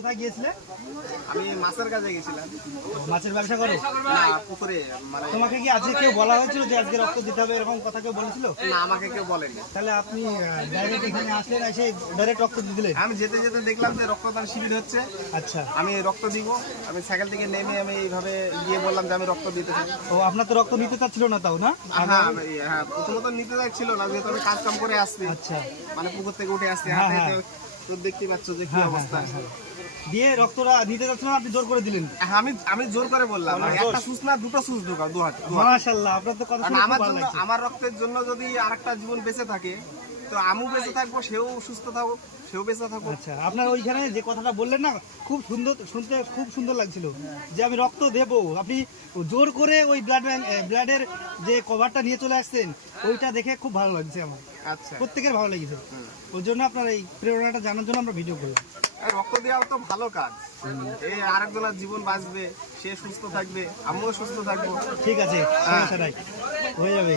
কোথায় গিয়েছিলে? আমি মাছের কাজে গেছিলাম। মাছের ব্যবসা করো? না, পুকুরে। মানে তোমাকে কি আজকে কেউ বলা হয়েছিল যে আজকে রক্ত দিতে হবে এরকম কথা কেউ বলেছিল? না, আমাকে কেউ বলেনি। তাহলে আপনি ডাইরেক্ট এখানে আসলেন, এসে ডাইরেক্ট রক্ত দিয়ে দিলেন? আমি যেতে যেতে দেখলাম যে রক্তদান শিবির হচ্ছে। আচ্ছা। আমি রক্ত দিব। আমি সাইকেল থেকে নেমে আমি এইভাবে গিয়ে বললাম যে আমি রক্ত দিতে চাই। ও, আপনার তো রক্ত নিতে চাচ্ছিল না তাও, না? হ্যাঁ, প্রথমত নিতে চাইছিল না, যেহেতু আমি কাজ কাম করে আসছি। আচ্ছা। মানে পুকুর থেকে উঠে আসছি, হ্যাঁ, হাতে হ্যাঁ। তো দেখতে পাচ্ছ যে কি হ্যাঁ, অবস্থা। দিয়ে রক্তটা নিতে চাচ্ছিল না, আপনি জোর করে দিলেন? হ্যাঁ, আমি জোর করে বললাম একটা সুচ না দুটো সুচ ঢোকাও, দু হাত। মাশাআল্লাহ, আপনার তো কথা শুনে আমার খুব ভালো জন্য, লাগছে। আমার রক্তের জন্য যদি আরেকটা জীবন বেঁচে থাকে তো আমিও বেঁচে থাকবো, সেও সুস্থ থাকবো, সেও বেঁচে থাকবো। আচ্ছা, আপনার ওইখানে যে কথাটা বললেন না, খুব সুন্দর, শুনতে খুব সুন্দর লাগছিল যে আমি রক্ত দেবো। আপনি জোর করে ওই ব্লাডের যে কভারটা নিয়ে চলে আসছেন, ওইটা দেখে খুব ভালো লাগছে আমার। আচ্ছা, প্রত্যেকের ভালো লেগেছে। ওই জন্য আপনার এই প্রেরণাটা জানার জন্য আমরা ভিডিও করলাম। রক্ত দেওয়াও তো ভালো কাজ। এই আরেকজনের জীবন বাঁচবে, সে সুস্থ থাকবে, আমিও সুস্থ থাকবো। ঠিক আছে, সমস্যা নাই, হয়ে যাবে।